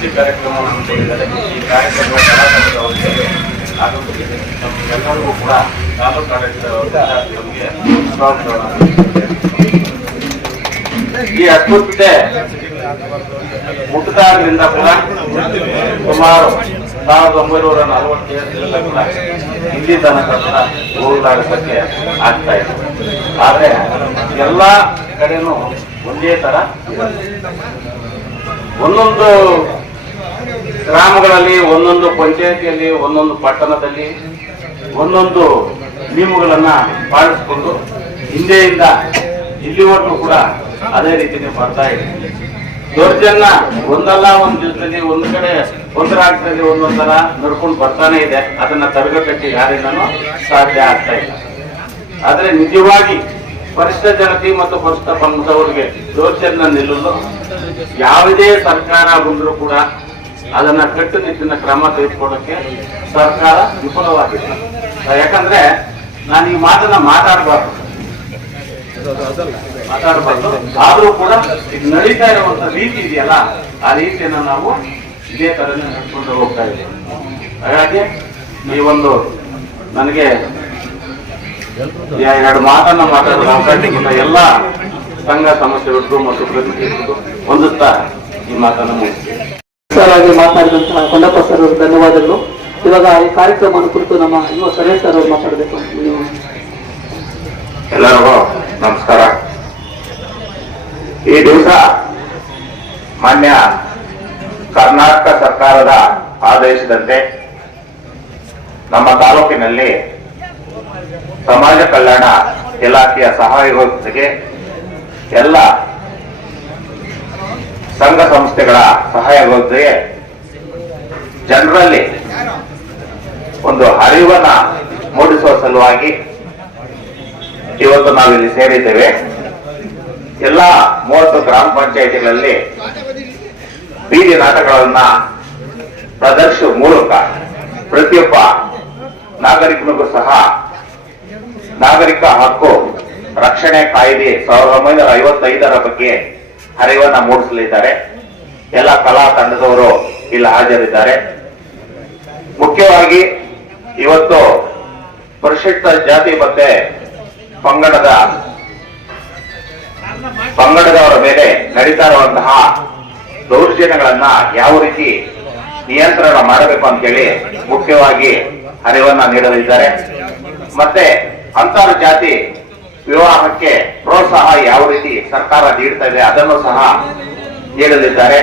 ಸಂಸ್ಕೃತಿ ಕಾರ್ಯಕ್ರಮವನ್ನು ಹಮ್ಮಿಕೊಂಡಿದ್ದಾರೆ. ಈ ಕಾರ್ಯಕ್ರಮ ಆಗುತ್ತದೆ ನಮಗೆಲ್ಲರಿಗೂ ಕೂಡ ತಾಲೂಕು ಆಡಳಿತ ವತಿಯಿಂದ ನಮಗೆ ಈ ಅಸ್ಪೃಶ್ಯತೆ ಹುಟ್ಟದಾಗಲಿಂದ ಕೂಡ ಸುಮಾರು ಸಾವಿರದ ಒಂಬೈನೂರ ನಲವತ್ತೇಳರಿಂದ ಕೂಡ ಇಲ್ಲಿ ತನಕ ಕೂಡ ಹೋಗಲಾಡಿಸಕ್ಕೆ ಆಗ್ತಾ ಇದೆ. ಆದ್ರೆ ಎಲ್ಲ ಕಡೆನೂ ಒಂದೇ ತರ. ಒಂದೊಂದು ಗ್ರಾಮಗಳಲ್ಲಿ, ಒಂದೊಂದು ಪಂಚಾಯತಿಯಲ್ಲಿ, ಒಂದೊಂದು ಪಟ್ಟಣದಲ್ಲಿ, ಒಂದೊಂದು ನಿಯಮಗಳನ್ನ ಪಾಲಿಸಿಕೊಂಡು ಹಿಂದೆಯಿಂದ ಇಲ್ಲಿವರೆಗೂ ಕೂಡ ಅದೇ ರೀತಿನೇ ಬರ್ತಾ ಇದೆ. ದೌರ್ಜನ್ಯ ಒಂದಲ್ಲ, ಒಂದು ದಿವಸದಲ್ಲಿ ಒಂದು ಕಡೆ ಒಂದು ರಾಜ್ಯದಲ್ಲಿ ಒಂದೊಂದರ ನಡ್ಕೊಂಡು ಬರ್ತಾನೆ ಇದೆ. ಅದನ್ನ ತಡೆಗಟ್ಟಕ್ಕೆ ಯಾರಿಂದನೂ ಸಾಧ್ಯ ಆಗ್ತಾ ಇಲ್ಲ. ಆದ್ರೆ ನಿಜವಾಗಿ ಪರಿಷ್ಠ ಜನತೆ ಮತ್ತು ಪರಿಷ್ಠ ಪಂಗಡದವರಿಗೆ ದೌರ್ಜನ್ಯ ನಿಲ್ಲಲು ಯಾವುದೇ ಸರ್ಕಾರ ಬಂದರೂ ಕೂಡ ಅದನ್ನ ಕಟ್ಟುನಿಟ್ಟಿನ ಕ್ರಮ ತೆಗೆದುಕೊಳ್ಳಕ್ಕೆ ಸರ್ಕಾರ ವಿಫಲವಾಗಿದೆ ಯಾಕಂದ್ರೆ ನಾನು ಈ ಮಾತನ್ನ ಮಾತಾಡಬಾರ್ದು. ಮಾತಾಡಬಾರ್ದು. ಆದ್ರೂ ಕೂಡ ಇದು ನಡೀತಾ ಇರುವಂತ ರೀತಿ ಇದೆಯಲ್ಲ, ಆ ರೀತಿಯನ್ನ ನಾವು ಇದೇ ತರನೇ ನಡ್ಕೊಂಡು ಹೋಗ್ತಾ ಇದ್ದೀವಿ. ಹಾಗಾಗಿ ಈ ಒಂದು ನನಗೆ ಎರಡು ಮಾತನ್ನ ಮಾತಾಡೋದು ಅವಕಾಶ ಕೊಟ್ಟ ಎಲ್ಲ ಸಂಘ ಸಮಸ್ಯೆಗಳು ಮತ್ತು ಪ್ರತಿಕ್ರಿಯೆಗಳು ಹೊಂದುತ್ತಾ ಈ ಮಾತನ್ನು ಮುಗಿಸ್ತೀನಿ. ಸರ್ ಆಗಿ ಮಾತನಾಡಿದಂತಹ ಕೊಂಡಪ್ಪ ಸರ್ ಅವರು ಧನ್ಯವಾದಗಳು. ಇವಾಗ ಈ ಕಾರ್ಯಕ್ರಮ ಕುರಿತು ನಮ್ಮ ಯುವ ಸರ್ ಅವರು ಮಾತಾಡಬೇಕು ಎಲ್ಲರಿಗೂ ನಮಸ್ಕಾರ. ಈ ದಿವಸ ಮಾನ್ಯ ಕರ್ನಾಟಕ ಸರ್ಕಾರದ ಆದೇಶದಂತೆ ನಮ್ಮ ತಾಲೂಕಿನಲ್ಲಿ ಸಮಾಜ ಕಲ್ಯಾಣ ಇಲಾಖೆಯ ಸಹಯೋಗದೊಂದಿಗೆ ಎಲ್ಲ ಸಂಘ ಸಂಸ್ಥೆಗಳ ಸಹಾಯದೊಂದಿಗೆ ಜನರಲ್ಲಿ ಒಂದು ಅರಿವನ್ನ ಮೂಡಿಸುವ ಸಲುವಾಗಿ ಇವತ್ತು ನಾವಿಲ್ಲಿ ಸೇರಿದ್ದೇವೆ. ಎಲ್ಲ ಮೂವತ್ತು ಗ್ರಾಮ ಪಂಚಾಯಿತಿಗಳಲ್ಲಿ ಬೀದಿ ನಾಟಕಗಳನ್ನ ಪ್ರದರ್ಶ ಮೂಲಕ ಪ್ರತಿಯೊಬ್ಬ ನಾಗರಿಕನಿಗೂ ಸಹ ನಾಗರಿಕ ಹಕ್ಕು ರಕ್ಷಣೆ ಕಾಯ್ದೆ ಸಾವಿರದ ಒಂಬೈನೂರ ಐವತ್ತೈದರ ಬಗ್ಗೆ ಅರಿವನ್ನ ಮೂಡಿಸಲಿದ್ದಾರೆ. ಎಲ್ಲ ಕಲಾ ತಂಡದವರು ಇಲ್ಲಿ ಹಾಜರಿದ್ದಾರೆ. ಮುಖ್ಯವಾಗಿ ಇವತ್ತು ಪರಿಶಿಷ್ಟ ಜಾತಿ ಮತ್ತೆ ಪಂಗಡದ ಪಂಗಡದವರ ಮೇಲೆ ನಡೀತಾ ಇರುವಂತಹ ದೌರ್ಜನ್ಯಗಳನ್ನ ಯಾವ ರೀತಿ ನಿಯಂತ್ರಣ ಮಾಡಬೇಕು ಅಂತೇಳಿ ಮುಖ್ಯವಾಗಿ ಅರಿವನ್ನ ನೀಡಲಿದ್ದಾರೆ. ಮತ್ತೆ ಅಂತರ್ಜಾತಿ ವಿವಾಹಕ್ಕೆ ಪ್ರೋತ್ಸಾಹ ಯಾವ ರೀತಿ ಸರ್ಕಾರ ನೀಡ್ತಾ ಇದೆ ಅದನ್ನು ಸಹ ನೀಡಲಿದ್ದಾರೆ.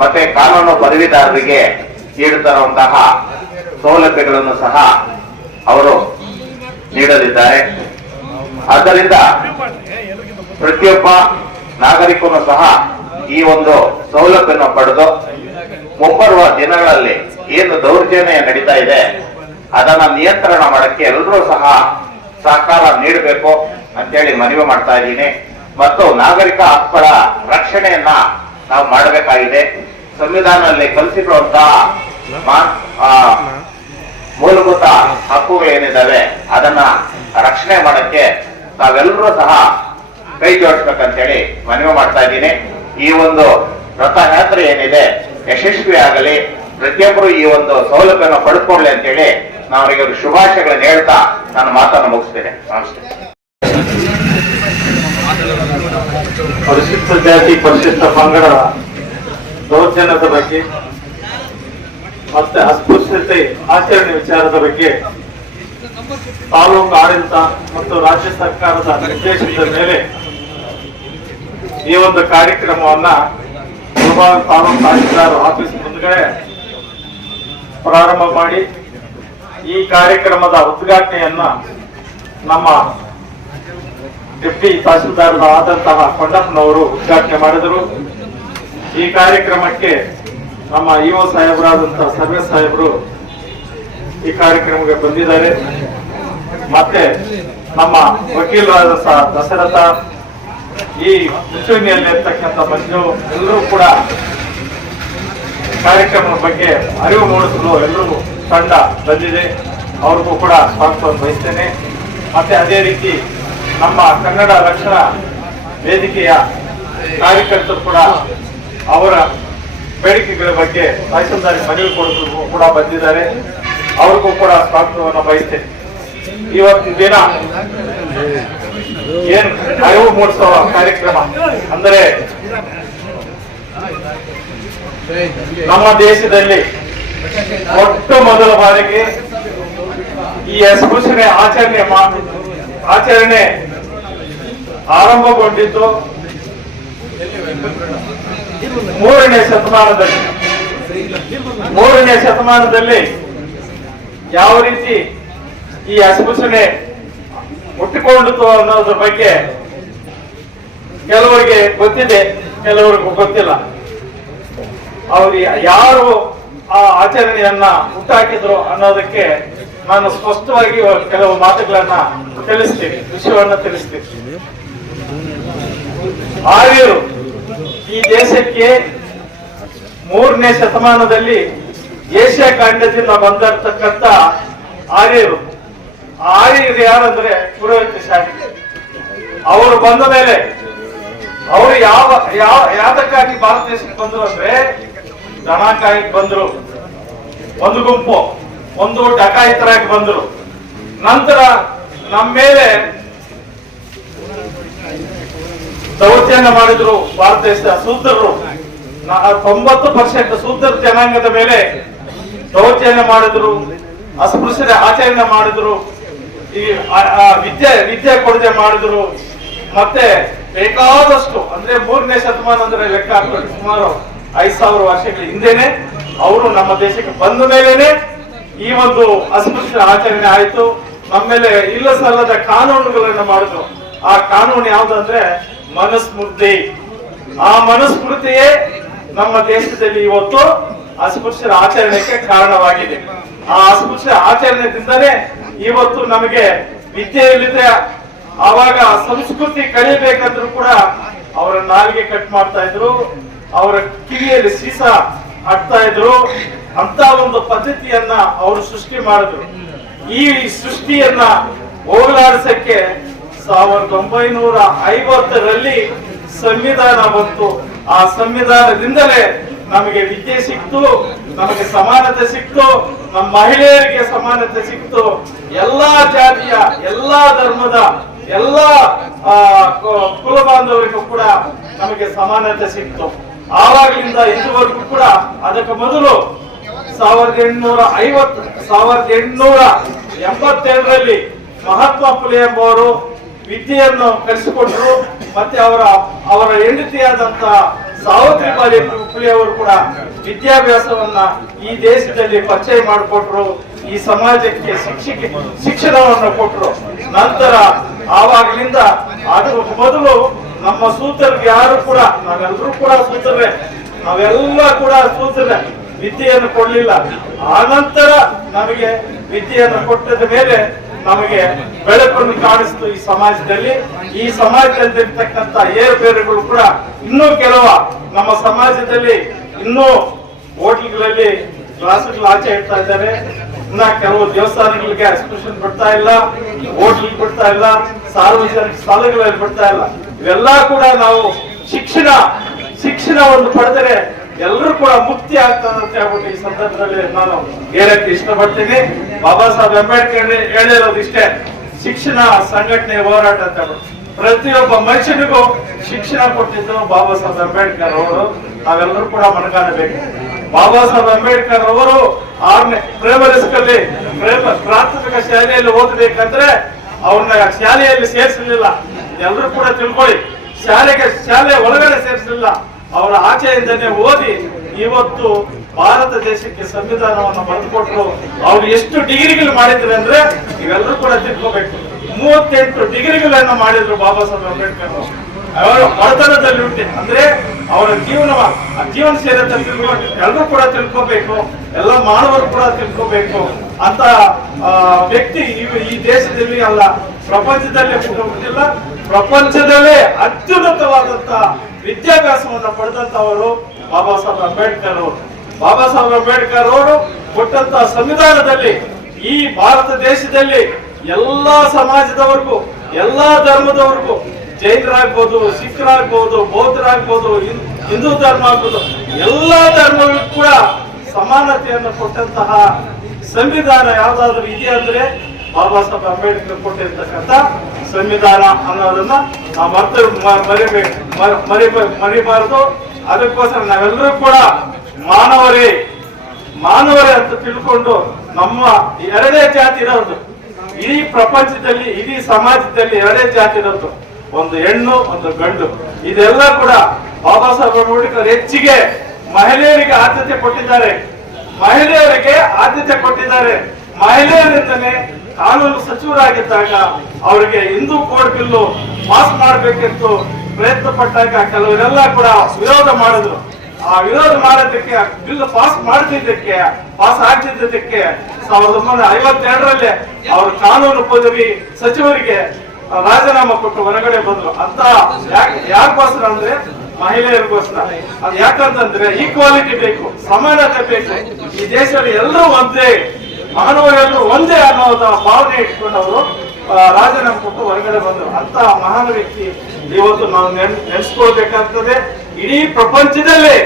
ಮತ್ತೆ ಕಾನೂನು ಪದವೀಧಾರರಿಗೆ ನೀಡುತ್ತಿರುವಂತಹ ಸೌಲಭ್ಯಗಳನ್ನು ಸಹ ಅವರು ನೀಡಲಿದ್ದಾರೆ. ಆದ್ದರಿಂದ ಪ್ರತಿಯೊಬ್ಬ ನಾಗರಿಕನು ಸಹ ಈ ಒಂದು ಸೌಲಭ್ಯವನ್ನು ಪಡೆದು ಮುಂಬರುವ ದಿನಗಳಲ್ಲಿ ಏನು ದೌರ್ಜನ್ಯ ನಡೀತಾ ಇದೆ, ಅದನ್ನ ನಿಯಂತ್ರಣ ಮಾಡಕ್ಕೆ ಎಲ್ಲರೂ ಸಹ ಸಹಕಾರ ನೀಡಬೇಕು ಅಂತೇಳಿ ಮನವಿ ಮಾಡ್ತಾ ಇದ್ದೀನಿ. ಮತ್ತು ನಾಗರಿಕ ಹಕ್ಕುಗಳ ರಕ್ಷಣೆಯನ್ನ ನಾವು ಮಾಡಬೇಕಾಗಿದೆ. ಸಂವಿಧಾನದಲ್ಲಿ ಕಲಿಸಿರುವಂತಹ ಮೂಲಭೂತ ಹಕ್ಕುಗಳೇನಿದ್ದಾವೆ, ಅದನ್ನ ರಕ್ಷಣೆ ಮಾಡಕ್ಕೆ ನಾವೆಲ್ಲರೂ ಸಹ ಕೈ ಜೋಡಿಸ್ಬೇಕಂತೇಳಿ ಮನವಿ ಮಾಡ್ತಾ ಇದ್ದೀನಿ. ಈ ಒಂದು ರಥಯಾತ್ರೆ ಏನಿದೆ ಯಶಸ್ವಿ ಆಗಲಿ ಪ್ರತಿಯೊಬ್ಬರು ಈ ಒಂದು ಸೌಲಭ್ಯನ ಪಡ್ಕೊಳ್ಳಿ ಅಂತೇಳಿ ನಾನು ಅವರಿಗೆ ಶುಭಾಶಯಗಳನ್ನು ಹೇಳ್ತಾ ನನ್ನ ಮಾತನ್ನು ಮುಗಿಸ್ತೇನೆ. ನಮಸ್ತೆ. ಪರಿಶಿಷ್ಟ ಜಾತಿ, ಪರಿಶಿಷ್ಟ ಪಂಗಡ, ದೌರ್ಜನ್ಯದ ಬಗ್ಗೆ, ಮತ್ತೆ ಅಸ್ಪೃಶ್ಯತೆ, ಆಚರಣೆ ವಿಚಾರದ ಬಗ್ಗೆ, ತಾಲೂಕು ಆಡಳಿತ ಮತ್ತು ರಾಜ್ಯ ಸರ್ಕಾರದ ನಿರ್ದೇಶನದ ಮೇಲೆ ಈ ಒಂದು ಕಾರ್ಯಕ್ರಮವನ್ನ ತಾಲೂಕು ತಹಸೀಲ್ದಾರ್ ಆಫೀಸ್ ಮುಂದ್ಗಡೆ ಪ್ರಾರಂಭ ಮಾಡಿ ಈ ಕಾರ್ಯಕ್ರಮದ ಉದ್ಘಾಟನೆಯನ್ನ ನಮ್ಮ ಡೆಪ್ಟಿ ತಹಶೀಲ್ದಾರ್ ಆದಂತಹ ಕೊಂಡಪ್ಪನವರು ಉದ್ಘಾಟನೆ ಮಾಡಿದರು. ಈ ಕಾರ್ಯಕ್ರಮಕ್ಕೆ ನಮ್ಮ ಇಒ ಸಾಹೇಬರಾದಂತಹ ಸರ್ವೆ ಸಾಹೇಬರು ಈ ಕಾರ್ಯಕ್ರಮಕ್ಕೆ ಬಂದಿದ್ದಾರೆ. ಮತ್ತೆ ನಮ್ಮ ವಕೀಲರಾದ ಸಹ ದಶರಥ, ಈ ಮುಂಚೂಣಿಯಲ್ಲಿ ಇರ್ತಕ್ಕಂಥ ಮಂಜು, ಎಲ್ಲರೂ ಕೂಡ ಕಾರ್ಯಕ್ರಮದ ಬಗ್ಗೆ ಅರಿವು ಮೂಡಿಸಲು ಎಲ್ಲರೂ ತಂಡ ಬಂದಿದೆ. ಅವ್ರಿಗೂ ಕೂಡ ಸ್ವಾಗತವನ್ನು ಬಯಸ್ತೇನೆ ಮತ್ತೆ ಅದೇ ರೀತಿ ನಮ್ಮ ಕನ್ನಡ ರಕ್ಷಣಾ ವೇದಿಕೆಯ ಕಾರ್ಯಕರ್ತರು ಕೂಡ ಅವರ ಬೇಡಿಕೆಗಳ ಬಗ್ಗೆ ತಹಸೀಲ್ದಾರಿ ಮನವಿ ಕೊಡೋದು ಕೂಡ ಬಂದಿದ್ದಾರೆ. ಅವ್ರಿಗೂ ಕೂಡ ಸ್ವಾಗತವನ್ನು ಬಯಸ್ತೇನೆ ಇವತ್ತಿನ ದಿನ ಏನ್ ಅರಿವು ಮೂಡಿಸುವ ಕಾರ್ಯಕ್ರಮ? ಅಂದರೆ ನಮ್ಮ ದೇಶದಲ್ಲಿ ಮೊಟ್ಟ ಮೊದಲ ಬಾರಿಗೆ ಈ ಅಸ್ಪೃಶ್ಯತೆ ಆಚರಣೆ ಆಚರಣೆ ಆರಂಭಗೊಂಡಿದ್ದು ಮೂರನೇ ಶತಮಾನದಲ್ಲಿ. ಮೂರನೇ ಶತಮಾನದಲ್ಲಿ ಯಾವ ರೀತಿ ಈ ಅಸ್ಪೃಶ್ಯತೆ ಹುಟ್ಟಿಕೊಂಡಿತು ಅನ್ನೋದ್ರ ಬಗ್ಗೆ ಕೆಲವರಿಗೆ ಗೊತ್ತಿದೆ, ಕೆಲವರಿಗೂ ಗೊತ್ತಿಲ್ಲ. ಅವ್ರು ಯಾರು ಆ ಆಚರಣೆಯನ್ನ ಹುಟ್ಟಾಕಿದ್ರು ಅನ್ನೋದಕ್ಕೆ ನಾನು ಸ್ಪಷ್ಟವಾಗಿ ಕೆಲವು ಮಾತುಗಳನ್ನ ತಿಳಿಸ್ತೀನಿ, ವಿಷಯವನ್ನ ತಿಳಿಸ್ತೀನಿ. ಆರ್ಯರು ಈ ದೇಶಕ್ಕೆ ಮೂರನೇ ಶತಮಾನದಲ್ಲಿ ಏಷ್ಯಾ ಖಂಡದಿಂದ ಬಂದಿರತಕ್ಕಂತ ಆರ್ಯರು. ಆರ್ಯರು ಯಾರಂದ್ರೆ ಪುರೋಹಿತಶಾಹಿ. ಅವರು ಬಂದ ಮೇಲೆ ಅವರು ಯಾವ ಯಾವ, ಯಾತಕ್ಕಾಗಿ ಭಾರತ ದೇಶಕ್ಕೆ ಬಂದರು ಅಂದ್ರೆ ದನಕ್ಕಾಗಿ ಬಂದ್ರು. ಒಂದು ಗುಂಪು, ಒಂದು ಡಕಾಯಿತರಾಗಿ ಬಂದ್ರು. ನಂತರ ನಮ್ಮ ಮೇಲೆ ದೌರ್ಜನ್ಯ ಮಾಡಿದ್ರು ಭಾರತ ದೇಶದ ಸೂತ್ರರು ತೊಂಬತ್ತು ಪರ್ಸೆಂಟ್ ಶೂದ್ರ ಜನಾಂಗದ ಮೇಲೆ ದೌರ್ಜನ್ಯ ಮಾಡಿದ್ರು, ಅಸ್ಪೃಶ್ಯತೆ ಆಚರಣೆ ಮಾಡಿದ್ರು, ಈ ವಿದ್ಯೆ ವಿದ್ಯೆ ಕೊಡದೆ ಮಾಡಿದ್ರು. ಮತ್ತೆ ಬೇಕಾದಷ್ಟು, ಅಂದ್ರೆ ಮೂರನೇ ಶತಮಾನ ಅಂದ್ರೆ ಲೆಕ್ಕ ಸುಮಾರು. ಐದ್ ಸಾವಿರ ವರ್ಷಗಳ ಹಿಂದೆನೆ ಅವರು ನಮ್ಮ ದೇಶಕ್ಕೆ ಬಂದ ಮೇಲೇನೆ ಈ ಒಂದು ಅಸ್ಪೃಶ್ಯ ಆಚರಣೆ ಆಯಿತು. ನಮ್ಮ ಮೇಲೆ ಇಲ್ಲ ಸಲ್ಲದ ಕಾನೂನುಗಳನ್ನು ಮಾಡಿದ್ರು ಆ ಕಾನೂನು ಯಾವ್ದಂದ್ರೆ ಮನುಸ್ಮೃತಿ ಆ ಮನುಸ್ಮೃತಿಯೇ ನಮ್ಮ ದೇಶದಲ್ಲಿ ಇವತ್ತು ಅಸ್ಪೃಶ್ಯರ ಆಚರಣೆಗೆ ಕಾರಣವಾಗಿದೆ. ಆ ಅಸ್ಪೃಶ್ಯ ಆಚರಣೆದಿಂದನೇ ಇವತ್ತು ನಮಗೆ ವಿದ್ಯೆ ಇಲ್ಲದೆ ಆವಾಗ ಸಂಸ್ಕೃತಿ ಕಲಿಬೇಕಂದ್ರೂ ಕೂಡ ಅವರ ನಾಲಿಗೆ ಕಟ್ ಮಾಡ್ತಾ ಇದ್ರು. ಅವರ ಕಿವಿಯಲ್ಲಿ ಸೀಸ ಹಾಕ್ತಾ ಇದ್ರು ಅಂತ ಒಂದು ಪದ್ಧತಿಯನ್ನ ಅವರು ಸೃಷ್ಟಿ ಮಾಡಿದ್ರು. ಈ ಸೃಷ್ಟಿಯನ್ನ ಹೋಗಲಾಡಿಸಕ್ಕೆ ಸಾವಿರದ ಒಂಬೈನೂರ ಐವತ್ತರಲ್ಲಿ ಸಂವಿಧಾನ ಬಂತು. ಆ ಸಂವಿಧಾನದಿಂದಲೇ ನಮಗೆ ವಿದ್ಯೆ ಸಿಕ್ತು, ನಮಗೆ ಸಮಾನತೆ ಸಿಕ್ತು, ನಮ್ಮ ಮಹಿಳೆಯರಿಗೆ ಸಮಾನತೆ ಸಿಕ್ತು. ಎಲ್ಲಾ ಜಾತಿಯ, ಎಲ್ಲಾ ಧರ್ಮದ, ಎಲ್ಲಾ ಕುಲ ಬಾಂಧವರಿಗೂ ಕೂಡ ನಮಗೆ ಸಮಾನತೆ ಸಿಕ್ತು. ಆವಾಗಲಿಂದ ಇದುವರೆಗೂ ಕೂಡ ಅದಕ್ಕೆ ಮೊದಲು ಸಾವಿರದ ಎಂಟುನೂರ ಐವತ್ ಸಾವಿರದ ಎಂಟುನೂರ ಎಂಬತ್ತೆರಡರಲ್ಲಿ ಮಹಾತ್ಮ ಫುಲೆ ಎಂಬುವರು ವಿದ್ಯೆಯನ್ನು ಕಲಿಸಿಕೊಟ್ಟರು. ಮತ್ತೆ ಅವರ ಅವರ ಹೆಂಡತಿಯಾದಂತ ಸಾವಿತ್ರಿಬಾಯಿ ಫುಲೆ ಅವರು ಕೂಡ ವಿದ್ಯಾಭ್ಯಾಸವನ್ನ ಈ ದೇಶದಲ್ಲಿ ಪರಿಚಯ ಮಾಡಿಕೊಟ್ರು. ಈ ಸಮಾಜಕ್ಕೆ ಶಿಕ್ಷಕ, ಶಿಕ್ಷಣವನ್ನು ಕೊಟ್ಟರು ನಂತರ ಆವಾಗಲಿಂದ ಅದು ಮೊದಲು ನಮ್ಮ ಸೂತ್ರರಿಗೆ ಯಾರು ಕೂಡ, ನಾವೆಲ್ಲರೂ ಕೂಡ ಸೂತ್ರರೇ ನಾವೆಲ್ಲ ಕೂಡ ಸೂತ್ರರೇ ವಿದ್ಯೆಯನ್ನು ಕೊಡ್ಲಿಲ್ಲ. ಆನಂತರ ನಂತರ ನಮಗೆ ವಿದ್ಯೆಯನ್ನು ಕೊಟ್ಟದ ಮೇಲೆ ನಮಗೆ ಬೆಳಕನ್ನು ಕಾಣಿಸ್ತು ಈ ಸಮಾಜದಲ್ಲಿ. ಈ ಸಮಾಜದಲ್ಲಿ ಇರ್ತಕ್ಕಂತ ಏರುಪೇರುಗಳು ಕೂಡ ಇನ್ನೂ ಕೆಲವ. ನಮ್ಮ ಸಮಾಜದಲ್ಲಿ ಇನ್ನೂ ಹೋಟೆಲ್ಗಳಲ್ಲಿ ಕ್ಲಾಸ್ಗಳು ಆಚೆ ಇಡ್ತಾ ಇದ್ದಾರೆ ಇನ್ನ ಕೆಲವು ದೇವಸ್ಥಾನಗಳಿಗೆ ಎಕ್ಸ್ಪ್ರೆಷನ್ ಬಿಡ್ತಾ ಇಲ್ಲ. ಹೋಟೆಲ್ ಬಿಡ್ತಾ ಇಲ್ಲ. ಸಾರ್ವಜನಿಕ ಸ್ಥಳಗಳಲ್ಲಿ ಬಿಡ್ತಾ ಇಲ್ಲ. ಇವೆಲ್ಲ ಕೂಡ ನಾವು ಶಿಕ್ಷಣ, ಶಿಕ್ಷಣವನ್ನು ಪಡೆದರೆ ಎಲ್ಲರೂ ಕೂಡ ಮುಕ್ತಿ ಆಗ್ತದೆ ಅಂತ ಹೇಳ್ಬಿಟ್ಟು ಈ ಸಂದರ್ಭದಲ್ಲಿ ನಾನು ಹೇಳಕ್ಕೆ ಇಷ್ಟಪಡ್ತೀನಿ. ಬಾಬಾ ಸಾಹೇಬ್ ಅಂಬೇಡ್ಕರ್ ಹೇಳಿರೋದು ಇಷ್ಟೇ, ಶಿಕ್ಷಣ ಸಂಘಟನೆ ಹೋರಾಟ ಅಂತ ಹೇಳ್ಬಿಟ್ಟು. ಪ್ರತಿಯೊಬ್ಬ ಮನುಷ್ಯನಿಗೂ ಶಿಕ್ಷಣ ಕೊಟ್ಟಿದ್ದು ಬಾಬಾ ಸಾಹೇಬ್ ಅಂಬೇಡ್ಕರ್ ಅವರು. ನಾವೆಲ್ಲರೂ ಕೂಡ ಮನಗಾಣಬೇಕು ಬಾಬಾ ಸಾಹೇಬ್ ಅಂಬೇಡ್ಕರ್ ಅವರು ಆರನೇ ಪ್ರೈಮರಿ ಸ್ಕೂಲ್ ಪ್ರಾಥಮಿಕ ಶಾಲೆಯಲ್ಲಿ ಓದಬೇಕಂದ್ರೆ ಅವ್ರನ್ನ ಶಾಲೆಯಲ್ಲಿ ಸೇರಿಸಲಿಲ್ಲ. ಎಲ್ಲರೂ ಕೂಡ ತಿಳ್ಕೊಳ್ಳಿ. ಶಾಲೆಗೆ, ಶಾಲೆ ಒಳಗಡೆ ಸೇರಿಸಲಿಲ್ಲ ಅವರ ಆಚೆಯಿಂದನೇ ಓದಿ ಇವತ್ತು ಭಾರತ ದೇಶಕ್ಕೆ ಸಂವಿಧಾನವನ್ನು ಬರೆದುಕೊಟ್ರು. ಅವ್ರು ಎಷ್ಟು ಡಿಗ್ರಿಗಳು ಮಾಡಿದ್ರು ಅಂದ್ರೆ ಇವೆಲ್ಲರೂ ಕೂಡ ತಿಳ್ಕೋಬೇಕು. ಮೂವತ್ತೆಂಟು ಡಿಗ್ರಿಗಳನ್ನ ಮಾಡಿದ್ರು ಬಾಬಾ ಸಾಹೇಬ್ ಅಂಬೇಡ್ಕರ್ ಅವರು. ಬಡತನದಲ್ಲಿ ಉಂಟೆ ಅಂದ್ರೆ ಅವರ ಜೀವನ ಜೀವನ ಅಂತ ತಿಳ್ಕೊಂಡು ಎಲ್ಲರೂ ಕೂಡ ತಿಳ್ಕೊಬೇಕು. ಎಲ್ಲ ಮಾನವರು ಕೂಡ ತಿಳ್ಕೊಬೇಕು. ಅಂತ ವ್ಯಕ್ತಿ ಈ ದೇಶದಲ್ಲಿ ಅಲ್ಲ, ಪ್ರಪಂಚದಲ್ಲಿ ಹುಟ್ಟಿಲ್ಲ ಪ್ರಪಂಚದಲ್ಲೇ ಅತ್ಯುನ್ನತವಾದಂತಹ ವಿದ್ಯಾಭ್ಯಾಸವನ್ನು ಪಡೆದಂತವರು ಬಾಬಾ ಸಾಹೇಬ್ ಅಂಬೇಡ್ಕರ್ ಅವರು. ಬಾಬಾ ಸಾಹೇಬ್ ಅಂಬೇಡ್ಕರ್ ಅವರು ಕೊಟ್ಟಂತ ಸಂವಿಧಾನದಲ್ಲಿ ಈ ಭಾರತ ದೇಶದಲ್ಲಿ ಎಲ್ಲಾ ಸಮಾಜದವರೆಗೂ, ಎಲ್ಲಾ ಧರ್ಮದವರೆಗೂ ಜೈನರಾಗ್ಬೋದು ಸಿಖ್ರಾಗ್ಬೋದು ಬೌದ್ಧರಾಗ್ಬೋದು ಹಿಂದೂ ಧರ್ಮ ಆಗ್ಬೋದು, ಎಲ್ಲಾ ಧರ್ಮಗಳಿಗೂ ಕೂಡ ಸಮಾನತೆಯನ್ನು ಕೊಟ್ಟಂತಹ ಸಂವಿಧಾನ ಯಾವ್ದಾದ್ರು ಇದೆಯಾ ಅಂದ್ರೆ ಬಾಬಾ ಸಾಹೇಬ್ ಅಂಬೇಡ್ಕರ್ ಕೊಟ್ಟಿರ್ತಕ್ಕಂಥ ಸಂವಿಧಾನ ಅನ್ನೋದನ್ನ ನಾವು ಮತ್ತೆ ಮರಿಬೇಕು ಮ- ಮರಿಬ- ಮರಿಬಾರದು. ಅದಕ್ಕೋಸ್ಕರ ನಾವೆಲ್ಲರೂ ಕೂಡ ಮಾನವರೇ ಮಾನವರೇ ಅಂತ ತಿಳ್ಕೊಂಡು ನಮ್ಮ ಎರಡೇ ಜಾತಿ ಇರೋದು. ಇಡೀ ಪ್ರಪಂಚದಲ್ಲಿ, ಇಡೀ ಸಮಾಜದಲ್ಲಿ ಎರಡೇ ಜಾತಿ ಇರೋದು. ಒಂದು ಹೆಣ್ಣು, ಒಂದು ಗಂಡು. ಇದೆಲ್ಲ ಕೂಡ ಬಾಬಾ ಸಾಹೇಬ್ ಅಂಬೇಡ್ಕರ್ ಹೆಚ್ಚಿಗೆ ಮಹಿಳೆಯರಿಗೆ ಆದ್ಯತೆ ಕೊಟ್ಟಿದ್ದಾರೆ. ಮಹಿಳೆಯರಿಗೆ ಆದ್ಯತೆ ಕೊಟ್ಟಿದ್ದಾರೆ. ಮಹಿಳೆಯರಿಂದಲೇ ಕಾನೂನು ಸಚಿವರಾಗಿದ್ದಾಗ ಅವರಿಗೆ ಹಿಂದೂ ಕೋಡ್ ಬಿಲ್ಲು ಪಾಸ್ ಮಾಡಬೇಕೆಂದು ಪ್ರಯತ್ನ ಪಟ್ಟಾಗ ಕೆಲವರೆಲ್ಲ ಕೂಡ ವಿರೋಧ ಮಾಡಿದ್ರು. ಆ ವಿರೋಧ ಮಾಡೋದಕ್ಕೆ ಬಿಲ್ ಪಾಸ್ ಮಾಡ್ತಿದ್ದಕ್ಕೆ, ಪಾಸ್ ಆಗ್ತಿದ್ದಕ್ಕೆ ಸಾವಿರದ ಒಂಬೈನೂರ ಐವತ್ತೆರಡರಲ್ಲಿ ಅವರು ಕಾನೂನು ಪದವಿ ಸಚಿವರಿಗೆ ರಾಜೀನಾಮೆ ಕೊಟ್ಟು ಹೊರಗಡೆ ಬಂದ್ರು. ಅಂತ ಯಾಕೆ ಯಾಕೋಸ್ಕರ ಅಂದ್ರೆ ಮಹಿಳೆಯರಿಗೋಸ್ಕರ ಅದು ಯಾಕಂತಂದ್ರೆ ಈಕ್ವಾಲಿಟಿ ಬೇಕು, ಸಮಾನತೆ ಬೇಕು. ಈ ದೇಶದಲ್ಲಿ ಎಲ್ಲರೂ ಒಂದೇ ಮಾನವರೆಲ್ಲರೂ ಒಂದೇ ಅನ್ನೋದ ಭಾವನೆ ಇಟ್ಕೊಂಡು ಅವರು ರಾಜನ ಕೊಟ್ಟು ಹೊರಗಡೆ ಬಂದರು. ಅಂತ ಮಹಾನ್ ವ್ಯಕ್ತಿ ಇವತ್ತು ನಾವು ನೆನ್, ನೆನೆಸ್ಕೊಳ್ಬೇಕಾಗ್ತದೆ. ಇಡೀ ಪ್ರಪಂಚದಲ್ಲೇ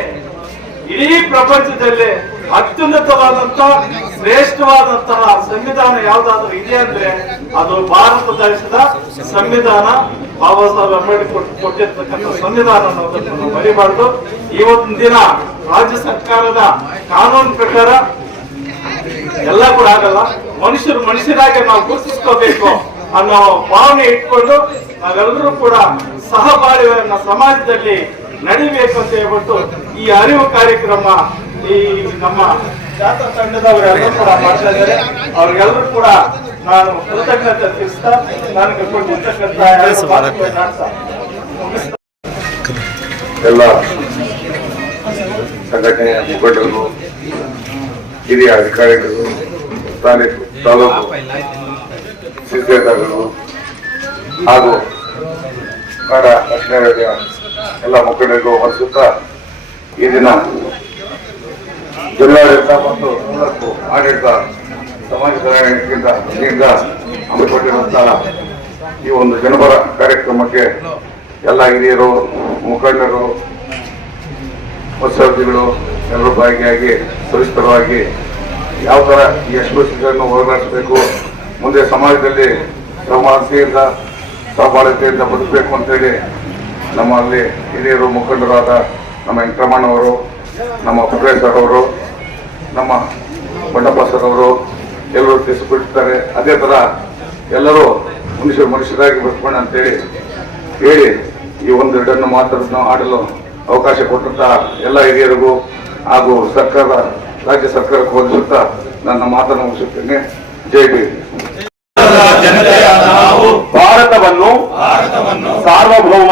ಇಡೀ ಪ್ರಪಂಚದಲ್ಲೇ ಅತ್ಯುನ್ನತವಾದಂತ ಶ್ರೇಷ್ಠವಾದಂತಹ ಸಂವಿಧಾನ ಯಾವ್ದಾದ್ರು ಇದೆ ಅಂದ್ರೆ ಅದು ಭಾರತ ದೇಶದ ಸಂವಿಧಾನ ಬಾಬಾ ಸಾಹೇಬ್ ಅಂಬೇಡ್ಕರ್ ಕೊಟ್ಟಿರ್ತಕ್ಕಂಥ ಸಂವಿಧಾನ ಅನ್ನೋದನ್ನು ಮರಿಬಾರ್ದು. ಇವತ್ತಿನ ದಿನ ರಾಜ್ಯ ಸರ್ಕಾರದ ಕಾನೂನು ಪ್ರಕಾರ ಎಲ್ಲ ಕೂಡ ಆಗಲ್ಲ. ಮನುಷ್ಯರು ಮನುಷ್ಯರಾಗಿ ನಾವು ಗುರುತಿಸ್ಕೋಬೇಕು ಅನ್ನೋ ಭಾವನೆ ಇಟ್ಕೊಂಡು ನಾವೆಲ್ಲರೂ ಕೂಡ ಸಹಬಾಳ್ವೆಯನ್ನ ಸಮಾಜದಲ್ಲಿ ನಡಿಬೇಕು ಅಂತ ಹೇಳ್ಬಿಟ್ಟು ಈ ಅರಿವು ಕಾರ್ಯಕ್ರಮ ಈ ನಮ್ಮ ಜಾತ ತಂಡದವರೆಲ್ಲರೂ ಕೂಡ ಮಾಡ್ತಾ ಇದ್ದಾರೆ. ಅವ್ರಿಗೆಲ್ಲರೂ ಕೂಡ ನಾನು ಕೃತಜ್ಞತೆ ತಿಳಿಸ್ತಾ ನನಗೆ ಕೊಟ್ಟಿರ್ತಕ್ಕಂಥ ಎಲ್ಲ ಸಂಘಟನೆಯ ಮುಖಂಡರು ಹಿರಿಯ ಅಧಿಕಾರಿಗಳು ತಾಲೂಕು ತಾಲೂಕು ಶಿಕ್ಷಕರು ಹಾಗೂ ಕನ್ನಡ ದಕ್ಷಿಣ ಎಲ್ಲ ಮುಖಂಡರಿಗೂ ಹೊರಸುತ್ತಾ ಈ ದಿನ ಜಿಲ್ಲಾಡಳಿತ ಮತ್ತು ಮೂಲಕ್ಕೂ ಆಡಳಿತ ಸಮಾಜ ಕಲ್ಯಾಣಕ್ಕಿಂತ ಹಮ್ಮಿಕೊಂಡಿರುವಂತಹ ಈ ಒಂದು ಜನಪರ ಕಾರ್ಯಕ್ರಮಕ್ಕೆ ಎಲ್ಲ ಹಿರಿಯರು, ಮುಖಂಡರು ಉತ್ಸವಗಳು ಎಲ್ಲರೂ ಭಾಗಿಯಾಗಿ ಸವಿಸ್ತರವಾಗಿ ಯಾವ ಥರ ಈ ಅಸ್ಪೃಶ್ಯತೆಯನ್ನು ಹೋರಾಡಿಸಬೇಕು ಮುಂದೆ ಸಮಾಜದಲ್ಲಿ ಸಮಾನತೆಯಿಂದ ಸಹಬಾಳತೆಯಿಂದ ಬದುಕಬೇಕು ಅಂತೇಳಿ ನಮ್ಮಲ್ಲಿ ಹಿರಿಯರು, ಮುಖಂಡರಾದ ನಮ್ಮ ವೆಂಕಟರಮಣ್ಣವರು ನಮ್ಮ ಪ್ರೊಫೆಸರ್ ಅವರು, ನಮ್ಮ ಬಂಡಪ್ಪ ಸರ್ ಅವರು ಎಲ್ಲರೂ ತಿಳಿಸಿಕೊಡ್ತಾರೆ ಅದೇ ಥರ ಎಲ್ಲರೂ ಮನುಷ್ಯ ಮನುಷ್ಯರಾಗಿ ಬದುಕೋಣ ಅಂತೇಳಿ ಹೇಳಿ ಈ ಒಂದು ಎರಡನ್ನು ಮಾತನ್ನು ಆಡಲು ಅವಕಾಶ ಕೊಟ್ಟಂತ ಎಲ್ಲ ಹಿರಿಯರಿಗೂ ಹಾಗೂ ಸರ್ಕಾರ ರಾಜ್ಯ ಸರ್ಕಾರಕ್ಕೆ ಹೋಲಿಸುತ್ತಾ ನನ್ನ ಮಾತನ್ನು ಮುಗಿಸುತ್ತೇನೆ. ಜೈ ಭಾರತವನ್ನು ಭಾರತವನ್ನು ಸಾರ್ವಭೌಮ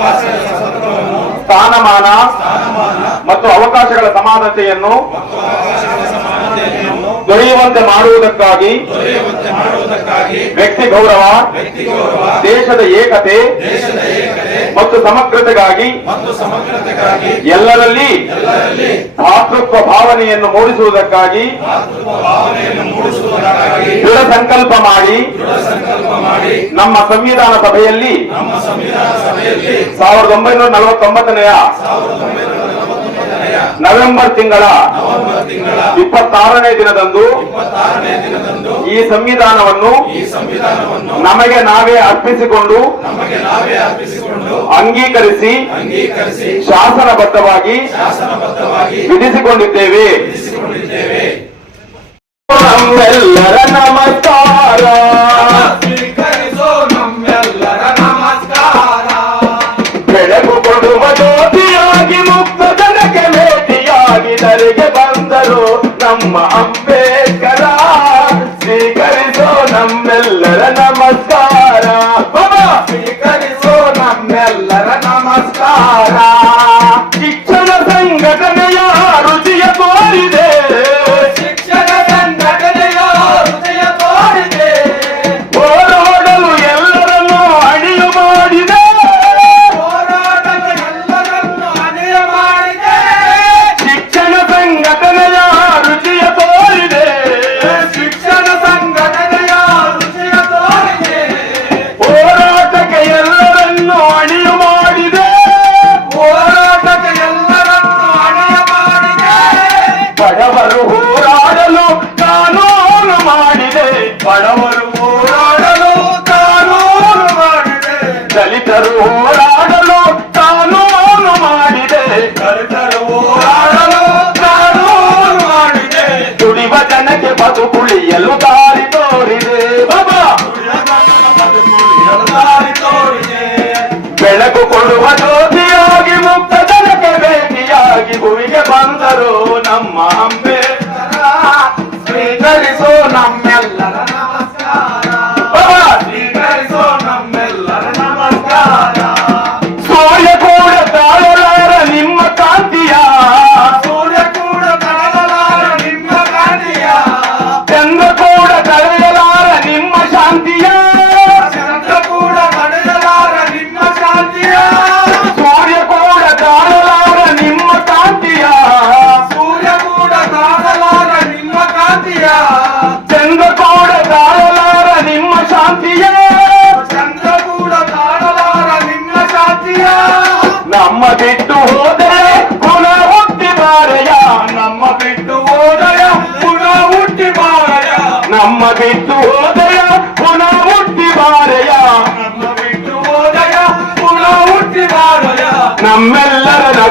ಸ್ಥಾನಮಾನ ಮತ್ತು ಅವಕಾಶಗಳ ಸಮಾನತೆಯನ್ನು ದೊರೆಯುವಂತೆ ಮಾಡುವುದಕ್ಕಾಗಿ ವ್ಯಕ್ತಿ ಗೌರವ ದೇಶದ ಏಕತೆ ಮತ್ತು ಸಮಗ್ರತೆಗಾಗಿ ಎಲ್ಲರಲ್ಲಿ ಭಾತೃತ್ವ ಭಾವನೆಯನ್ನು ಮೂಡಿಸುವುದಕ್ಕಾಗಿ ದೃಢ ಸಂಕಲ್ಪ ಮಾಡಿ ನಮ್ಮ ಸಂವಿಧಾನ ಸಭೆಯಲ್ಲಿ ಸಾವಿರದ ಒಂಬೈನೂರ ನಲವತ್ತೊಂಬತ್ತನೆಯ ನವೆಂಬರ್ ತಿಂಗಳ ಇಪ್ಪತ್ತಾರನೇ ದಿನದಂದು ಈ ಸಂವಿಧಾನವನ್ನು ನಮಗೆ ನಾವೇ ಅರ್ಪಿಸಿಕೊಂಡು ನಮಗೆ ನಾವೇ ಅರ್ಪಿಸಿಕೊಂಡು ಅಂಗೀಕರಿಸಿ ಅಂಗೀಕರಿಸಿ ಶಾಸನಬದ್ಧವಾಗಿ ವಿಧಿಸಿಕೊಂಡಿದ್ದೇವೆ. ನಮಸ್ಕಾರ. ನಮ್ಮ ಅಂಬೇಡ್ಕರ ಸ್ವೀಕರಿಸೋ ನಮ್ಮೆಲ್ಲರ ನಮಸ್ಕಾರ ಹೋರಾಡಲು ಕಾನೂನು ಮಾಡಿದೆ. ಹೋರಾಡಲು ಕಾನೂನು ಮಾಡಿದೆ. ದುಡಿವ ಜನಕ್ಕೆ ಬದುಕುಳಿಯಲು ದಾರಿ ತೋರಿದೆ. ಬಾಬಾ! ದಾರಿ ತೋರಿದೆ. ಬೆಳಕು ಕೊಡುವ ಜ್ಯೋತಿಯಾಗಿ ಮುಕ್ತ ಜನಕ್ಕೆ ಭೇಟಿಯಾಗಿ ಗುರಿಗೆ ಬಂದರು ನಮ್ಮ ಅಂಬೇಡ್ಕರ ಸ್ವೀಕರಿಸೋ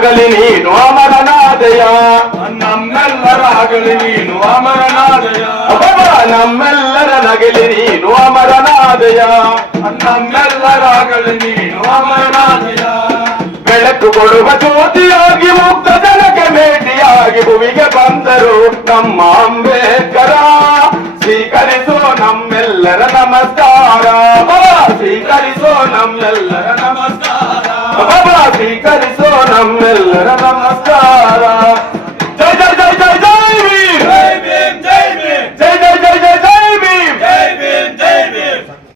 ನಮ್ಮೆಲ್ಲರ ನಗಲಿ ನೀನು ಅಮರನಾದೆಯ? ನಮ್ಮೆಲ್ಲರಾಗಲಿ ನೀನು ಅಮರನಾದಯ? ನಮ್ಮೆಲ್ಲರ ನಗಲಿ ನೀನು ಅಮರನಾದಯ? ನಮ್ಮೆಲ್ಲರಾಗಲಿ ನೀನು ಅಮರನಾದಯ? ಬೆಳಕು ಕೊಡುವ ಜ್ಯೋತಿಯಾಗಿ ಮುಕ್ತ ಜನಕ್ಕೆ ಭೇಟಿಯಾಗಿ ಭೂಮಿಗೆ ಬಂದರು ನಮ್ಮ ಅಂಬೇಡ್ಕರ. ಸ್ವೀಕರಿಸೋ ನಮ್ಮೆಲ್ಲರ ನಮಸ್ಕಾರ. ಸ್ವೀಕರಿಸೋ ನಮ್ಮೆಲ್ಲರ ನಮಸ್ಕಾರ. స్వీకరిసో నమ్మెల్ల నమస్కార.